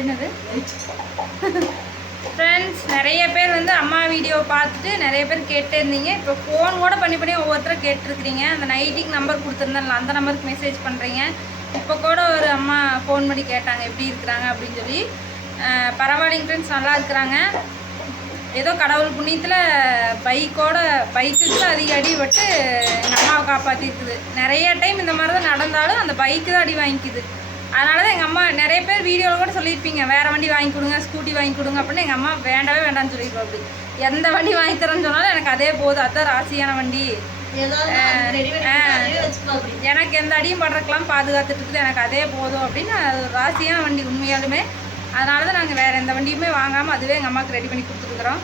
என்னது? ஃப்ரெண்ட்ஸ் நிறைய பேர் வந்து அம்மா வீடியோ பார்த்துட்டு நிறைய பேர் கேட்டே இருந்தீங்க இப்போ ஃபோன் கூட பண்ணி பண்ணி ஒவ்வொருத்தரும் கேட்டிருக்கிறீங்க. அந்த நைட்டிக்கு நம்பர் கொடுத்துருந்தேன்ல அந்த நம்பருக்கு மெசேஜ் பண்ணுறீங்க இப்போ கூட ஒரு அம்மா ஃபோன் பண்ணி கேட்டாங்க எப்படி இருக்கிறாங்க அப்படின்னு சொல்லி. பரவாயில்லைங்க ஃப்ரெண்ட்ஸ் நல்லா இருக்கிறாங்க. ஏதோ கடவுள் புண்ணியத்தில் பைக்கோட பைக்குக்கு அதிக அடி பட்டு எங்கள் அம்மாவை காப்பாற்றிருக்குது நிறைய டைம் இந்த மாதிரி தான் நடந்தாலும் அந்த பைக்கு தான் அடி வாங்கிக்குது. அதனால தான் எங்கள் அம்மா நிறைய பேர் வீடியோவில் கூட சொல்லியிருப்பீங்க வேறு வண்டி வாங்கி கொடுங்க ஸ்கூட்டி வாங்கி கொடுங்க அப்படின்னு. எங்கள் அம்மா வேண்டவே வேண்டாம்னு சொல்லியிருப்போம் அப்படி. எந்த வண்டி வாங்கி தரேன்னு சொன்னாலும் எனக்கு அதே போதும் அதுதான் ராசியான வண்டி. எனக்கு எந்த அடியும் படுறதுக்கெல்லாம் பாதுகாத்துட்டு இருக்குது எனக்கு அதே போதும் அப்படின்னு. அது ராசியான வண்டி உண்மையாலுமே. அதனால தான் நாங்கள் வேறு எந்த வண்டியுமே வாங்காமல் அதுவே எங்கள் அம்மாவுக்கு ரெடி பண்ணி கொடுத்துருக்குறோம்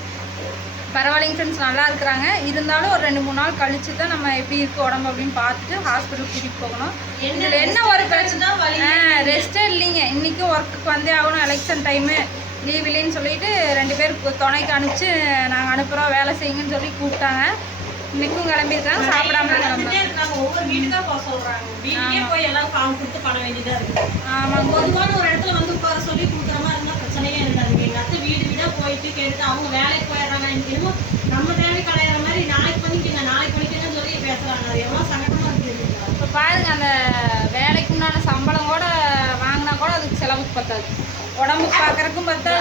பரவாயில்லைங்க ஃப்ரெண்ட்ஸ் நல்லா இருக்கிறாங்க. இருந்தாலும் ஒரு ரெண்டு மூணு நாள் கழிச்சு தான் நம்ம எப்படி இருக்கு உடம்பு அப்படின்னு பார்த்துட்டு ஹாஸ்பிட்டல் கூட்டிகிட்டு போகணும். இதில் என்ன ஒரு பிரச்சனை ஒர்க்குக்கு வந்தே ஆகணும் எலெக்ஷன் டைமு லீவ் இல்லைன்னு சொல்லிட்டு ரெண்டு பேர் கு- துணைக்கு அனுப்பிச்சு நாங்கள் அனுப்புகிறோம் வேலை செய்யுங்கன்னு சொல்லி கூப்பிட்டாங்க. இன்னைக்கும் கிளம்பியிருக்காங்க சாப்பிடாம இருக்காங்க. ஒவ்வொரு வீட்டுக்கா போக சொல்றாங்க. வீட்டுக்கே போய் எல்லாம் காம் கொடுத்து பண்ண வேண்டியதா இருக்கு. ஆமாங்க பொதுவான ஒரு இடத்துல வந்து உட்கார சொல்லி கொடுக்குற மாதிரி இருந்தா பிரச்சனையே இருக்காதுங்க எங்க அத்தை வீடு வீடா போயிட்டு கேட்டு அவங்க வேலைக்கு போயிடுறாங்க. என்னமோ நம்ம தேவை கலையிற மாதிரி நாளைக்கு பண்ணிக்கங்க நாளைக்கு பண்ணிக்கங்கன்னு சொல்லி பேசுறாங்க. அது எவ்வளவு சங்கடமா இருக்கு? இப்போ பாருங்க அந்த உடம்புக்கு பார்க்கறக்கும் பார்த்தா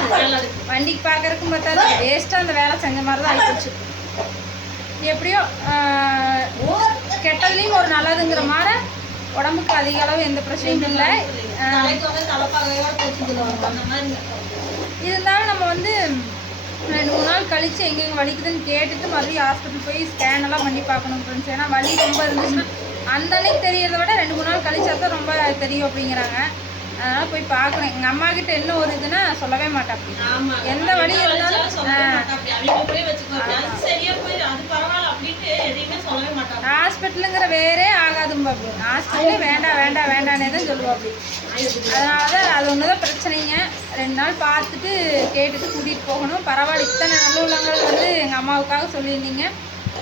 வண்டிக்கு பார்க்கறக்கும் பார்த்தா வேஸ்ட்டாக அந்த வேலை செஞ்ச மாதிரி தான் ஆகிப்போச்சு எப்படியோ கெட்டதுலேயும் ஒரு நல்லதுங்கிற மாதிரி உடம்புக்கு அதிக அளவு எந்த பிரச்சனையும் இல்லை. இருந்தாலும் நம்ம வந்து ரெண்டு மூணு நாள் கழிச்சு எங்கெங்க வலிக்குதுன்னு கேட்டுட்டு மறுபடியும் ஹாஸ்பிட்டல் போய் ஸ்கேன் எல்லாம் பண்ணி பார்க்கணும் ஃப்ரெண்ட்ஸ் ஏன்னா வலி ரொம்ப இருந்துச்சுன்னா அந்த அன்னைக்கு தெரியறத விட ரெண்டு மூணு நாள் கழிச்சா தான் ரொம்ப தெரியும் அப்படிங்கிறாங்க. அதனால போய் பார்க்கணும். எங்கள் அம்மா கிட்ட என்ன ஒரு இதுன்னா சொல்லவே ஆமா எந்த வலி இருந்தாலும் ஹாஸ்பிட்டலுங்கிற வேறே ஆகாதும்பா அப்படி ஹாஸ்பிட்டலே வேண்டாம் வேண்டாம் வேண்டானே தான் சொல்லுவோம் அப்படி அதனால தான் அது ஒன்று தான் பிரச்சனைங்க. ரெண்டு நாள் பார்த்துட்டு கேட்டுட்டு கூட்டிகிட்டு போகணும். பரவாயில்ல இத்தனை நல்ல உள்ளங்கள் வந்து எங்கள் அம்மாவுக்காக சொல்லியிருந்தீங்க.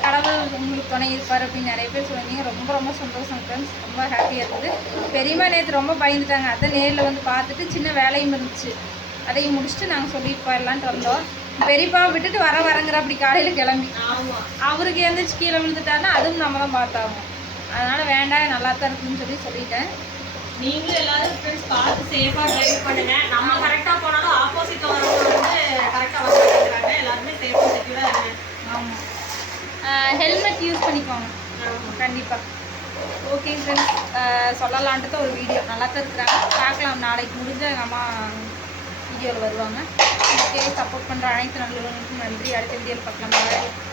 கடவுள் உங்களுக்கு துணை இருப்பார் அப்படின்னு நிறைய பேர் சொல்லியிருந்தீங்க. ரொம்ப ரொம்ப சந்தோஷம் ஃப்ரெண்ட்ஸ் ரொம்ப ஹாப்பியாக இருக்குது பெரியம்மா நேற்று ரொம்ப பயந்துட்டாங்க. அதை நேரில் வந்து பார்த்துட்டு சின்ன வேலையும் இருந்துச்சு. அதையும் முடிச்சுட்டு நாங்கள் சொல்லிட்டு போயிடலான்ட்டு வந்தோம். பெரியப்பாவை விட்டுட்டு வர வரங்கிற அப்படி காலையில் கிளம்பி. அவருக்கு எந்திரிச்சு கீழே விழுந்துட்டாருன்னா அதுவும் நம்ம தான் பார்த்தாகும் அதனால வேண்டாம் நல்லா தான் இருக்குன்னு சொல்லி சொல்லிட்டேன். நீங்களும் எல்லாரும் ஃப்ரெண்ட்ஸ் பார்த்து சேஃபா டிரைவ் பண்ணுங்க. நம்ம கரெக்டா போனாலும் ஆப்போசிட்ல வரவங்க வந்து கரெக்டா வர ஹெல்மெட் யூஸ் பண்ணிக்கோங்க. கண்டிப்பாக ஓகே ஃப்ரெண்ட்ஸ் சொல்லலான்ட்டு தான் ஒரு வீடியோ நல்லா தான் இருக்கிறாங்க. பார்க்கலாம். நாளைக்கு முடிஞ்ச எங்கள் அம்மா வீடியோவில் வருவாங்க. ஓகே சப்போர்ட் பண்ணுற அனைத்து நல்லவர்களுக்கும் நன்றி. அடுத்த வீடியோவில் பார்க்கலாம்.